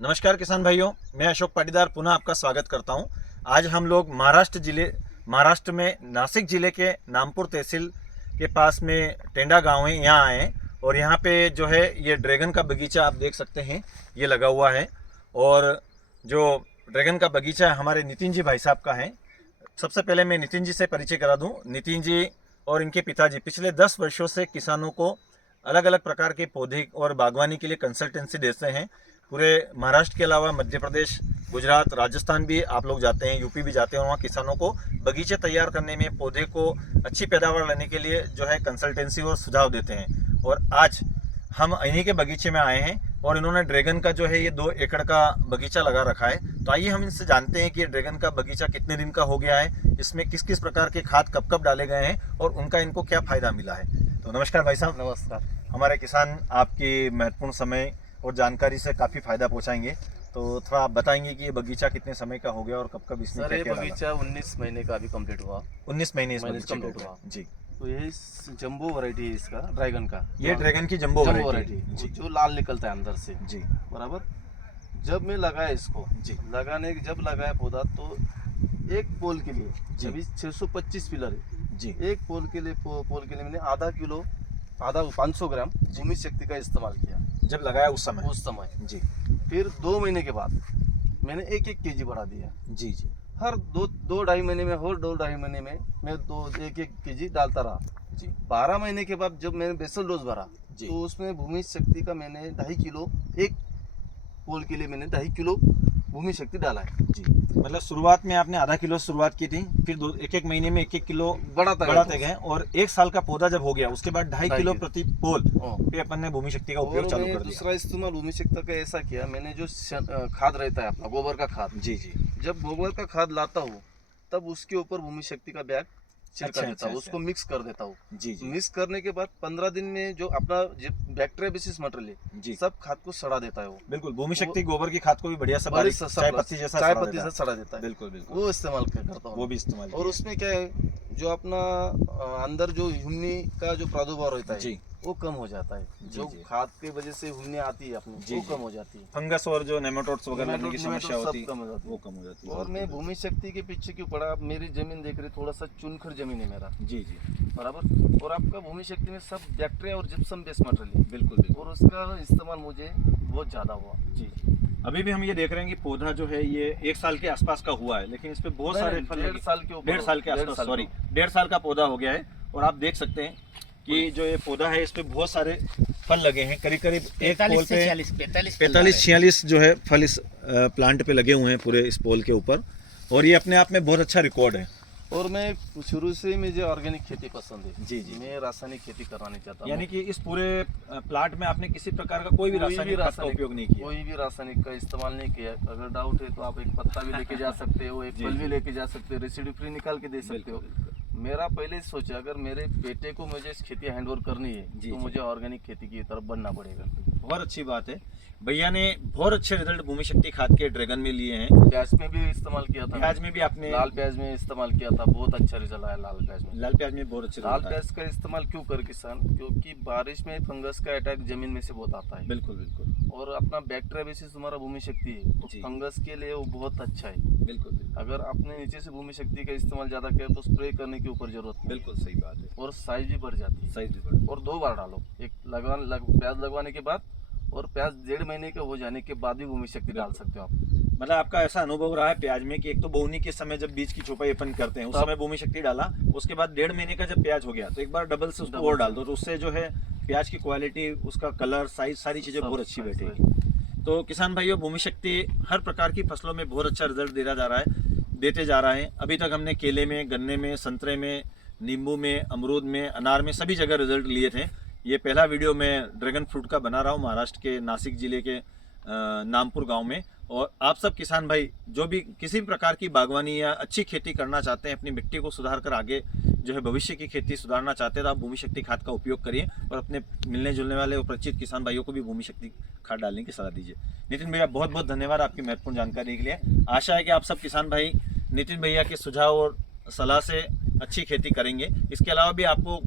नमस्कार किसान भाइयों, मैं अशोक पाटीदार पुनः आपका स्वागत करता हूं। आज हम लोग महाराष्ट्र में नासिक जिले के नामपुर तहसील के पास में टेंडा गांव है, यहाँ आए हैं। और यहाँ पे जो है ये ड्रैगन का बगीचा आप देख सकते हैं, ये लगा हुआ है। और जो ड्रैगन का बगीचा है हमारे नितिन जी भाई साहब का है। सबसे पहले मैं नितिन जी से परिचय करा दूं। नितिन जी और इनके पिताजी पिछले 10 वर्षों से किसानों को अलग अलग प्रकार के पौधे और बागवानी के लिए कंसल्टेंसी देते हैं। पूरे महाराष्ट्र के अलावा मध्य प्रदेश, गुजरात, राजस्थान भी आप लोग जाते हैं, यूपी भी जाते हैं। वहाँ किसानों को बगीचे तैयार करने में, पौधे को अच्छी पैदावार लेने के लिए जो है कंसल्टेंसी और सुझाव देते हैं। और आज हम इन्हीं के बगीचे में आए हैं और इन्होंने ड्रैगन का जो है ये 2 एकड़ का बगीचा लगा रखा है। तो आइए हम इनसे जानते हैं कि ये ड्रैगन का बगीचा कितने दिन का हो गया है, इसमें किस किस प्रकार के खाद कब कब डाले गए हैं और उनका इनको क्या फ़ायदा मिला है। तो नमस्कार भाई साहब। नमस्कार। हमारे किसान आपकी महत्वपूर्ण समय और जानकारी से काफ़ी फ़ायदा पहुंचाएंगे। तो थोड़ा आप बताएंगे कि ये बगीचा कितने समय का हो गया और कब कब इसमें सर, ये क्या क्या बगीचा 19 महीने का अभी कंप्लीट हुआ। 19 महीने इस महीने बगीचे को complete हो हुआ। गया। जी, तो ये जंबो वैरायटी है इसका, ड्रैगन का। ये ड्रैगन की जंबो वैरायटी जी जो लाल निकलता है अंदर से, जी बराबर। जब मैं लगाया इसको, जी जब लगाया पौधा, तो एक पोल के लिए जी। अभी 625 पिलर है। जी एक पोल के लिए मैंने आधा 500 ग्राम भूमि शक्ति का इस्तेमाल किया जब लगाया उस समय जी फिर 2 महीने के बाद मैंने 1-1 केजी बढ़ा दिया। जी जी हर दो ढाई महीने में, और 2-2.5 महीने में मैं 1-1 केजी डालता रहा जी 12 महीने के बाद जब मैंने बेसल डोज भरा, जी। तो उसमें भूमि शक्ति का मैंने 2.5 किलो, एक पोल के लिए मैंने 2.5 किलो भूमि शक्ति डाला है। जी। मतलब शुरुआत में आपने आधा किलो शुरुआत की थी, फिर 1-1 महीने में 1-1 किलो बढ़ाते गए और 1 साल का पौधा जब हो गया उसके बाद 2.5 किलो प्रति पोल पे अपन ने भूमि शक्ति का उपयोग चालू कर दिया। दूसरा इस्तेमाल भूमि शक्ति का ऐसा किया मैंने, जो खाद रहता है अपना गोबर का खाद, जी जी जब गोबर का खाद लाता हूँ तब उसके ऊपर भूमि शक्ति का बैग छिड़का देता हूँ, उसको मिक्स कर देता हूँ। जी जी मिक्स करने के बाद 15 दिन में जो अपना बैक्टीरिया मटेरियल है, जी सब खाद को सड़ा देता है वो। बिल्कुल। भूमि शक्ति गोबर की खाद को भी बढ़िया सा बारीक चाय पत्ती जैसा सड़ा देता है। बिल्कुल बिल्कुल, वो इस्तेमाल करता हूँ। वो भी इस्तेमाल और उसमें क्या है, जो अपना अंदर जो ह्यूमनी का जो प्रादुर्भाव रहता है जी वो कम हो जाता है। जो जी। खाद की वजह से ह्यूमनी आती है अपनी, जी, वो जी। कम हो जाती है। फंगस और जो नेमाटोड्स वगैरह लगने की समस्या सब होती कम हो जाती वो है। कम हो जाती है। और मैं भूमि शक्ति के पीछे क्यों पड़ा, आप मेरी जमीन देख रहे, थोड़ा सा चुनखर जमीन है मेरा, जी जी बराबर। और आपका भूमि शक्ति में सब बैक्टीरिया और जिप्सम बेस्ड मटेरियल, बिल्कुल बिल्कुल। और उसका इस्तेमाल मुझे बहुत ज़्यादा हुआ। जी जी। अभी भी हम ये देख रहे हैं कि पौधा जो है ये 1 साल के आसपास का हुआ है, लेकिन इस पे बहुत सारे फल 1.5 साल के ऊपर, 1.5 साल के आसपास, सॉरी 1.5 साल का पौधा हो गया है। और आप देख सकते हैं कि जो ये पौधा है इस पे बहुत सारे फल लगे हैं। करीब करीब एक पोल पे 45-46 जो है फल इस प्लांट पे लगे हुए हैं पूरे इस पोल के ऊपर। और ये अपने आप में बहुत अच्छा रिकॉर्ड है। और मैं शुरू से ही मुझे ऑर्गेनिक खेती पसंद है। जी जी। मैं रासायनिक खेती करना नहीं चाहता। यानी कि इस पूरे प्लांट में आपने किसी प्रकार का कोई भी रासायनिक खाद का उपयोग नहीं किया। कोई भी रासायनिक का इस्तेमाल नहीं किया। अगर डाउट है तो आप एक पत्ता भी लेके जा सकते हो, एक फल भी लेके जा सकते हो, रेसिड्यू फ्री निकाल के दे सकते हो। मेरा पहले ही सोचा, अगर मेरे बेटे को मुझे खेती हैंड ओवर करनी है तो मुझे ऑर्गेनिक खेती की तरफ बढ़ना पड़ेगा। बहुत अच्छी बात है। भैया ने बहुत अच्छे रिजल्ट भूमि शक्ति खाद के ड्रैगन में लिए हैं। प्याज में भी इस्तेमाल किया था। प्याज में भी आपने? लाल प्याज में इस्तेमाल किया था, बहुत अच्छा रिजल्ट आया लाल प्याज में। लाल प्याज में बहुत अच्छे लाल प्याज का इस्तेमाल क्यों कर किसान, क्योंकि बारिश में फंगस का अटैक जमीन में से बहुत आता है। बिल्कुल बिल्कुल। और अपना बैक्टीरिया बेसिस तुम्हारा भूमि शक्ति है, तो फंगस के लिए वो बहुत अच्छा है। बिल्कुल बिल्कुल। अगर आपने नीचे से भूमि शक्ति का इस्तेमाल ज्यादा किया तो स्प्रे करने की ऊपर जरूरत नहीं। बिल्कुल सही बात है। और साइज भी बढ़ जाती है। साइज भी बढ़, और 2 बार डालो, एक प्याज लगवाने के बाद और प्याज 1.5 महीने के हो जाने के बाद भी भूमि शक्ति डाल सकते हो आप। मतलब आपका ऐसा अनुभव रहा है प्याज में कि एक तो बोवनी के समय जब बीज की छुपाई अपन करते हैं उस समय भूमि शक्ति डाला, उसके बाद 1.5 महीने का जब प्याज हो गया तो एक बार डबल से उसको और डाल दो, तो उससे जो है प्याज की क्वालिटी, उसका कलर, साइज, सारी चीजें बहुत अच्छी बैठेगी। तो किसान भाइयों, भूमि शक्ति हर प्रकार की फसलों में बहुत अच्छा रिजल्ट देते जा रहा है। अभी तक हमने केले में, गन्ने में, संतरे में, नींबू में, अमरूद में, अनार में सभी जगह रिजल्ट लिए थे। ये पहला वीडियो मैं ड्रैगन फ्रूट का बना रहा हूँ महाराष्ट्र के नासिक जिले के नामपुर गांव में। और आप सब किसान भाई जो भी किसी भी प्रकार की बागवानी या अच्छी खेती करना चाहते हैं, अपनी मिट्टी को सुधार कर आगे जो है भविष्य की खेती सुधारना चाहते हैं, तो आप भूमि शक्ति खाद का उपयोग करिए और अपने मिलने जुलने वाले और परिचित किसान भाइयों को भी भूमि शक्ति खाद डालने की सलाह दीजिए। नितिन भैया, बहुत बहुत धन्यवाद आपकी महत्वपूर्ण जानकारी के लिए। आशा है कि आप सब किसान भाई नितिन भैया के सुझाव और सलाह से अच्छी खेती करेंगे। इसके अलावा भी आपको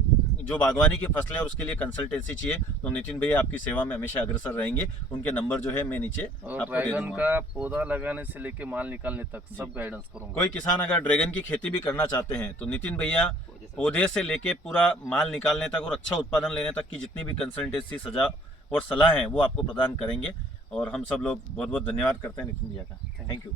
जो बागवानी की फसलें और उसके लिए कंसल्टेंसी चाहिए तो नितिन भैया आपकी सेवा में हमेशा अग्रसर रहेंगे। उनके नंबर जो है मैं नीचे और आपको दे ड्रैगन दूंगा। का पौधा लगाने से लेके माल निकालने तक सब गाइडेंस करूंगा। कोई किसान अगर ड्रैगन की खेती भी करना चाहते हैं तो नितिन भैया पौधे से लेके पूरा माल निकालने तक और अच्छा उत्पादन लेने तक की जितनी भी कंसल्टेंसी सजा और सलाह है वो आपको प्रदान करेंगे। और हम सब लोग बहुत बहुत धन्यवाद करते हैं नितिन भैया का। Thank you.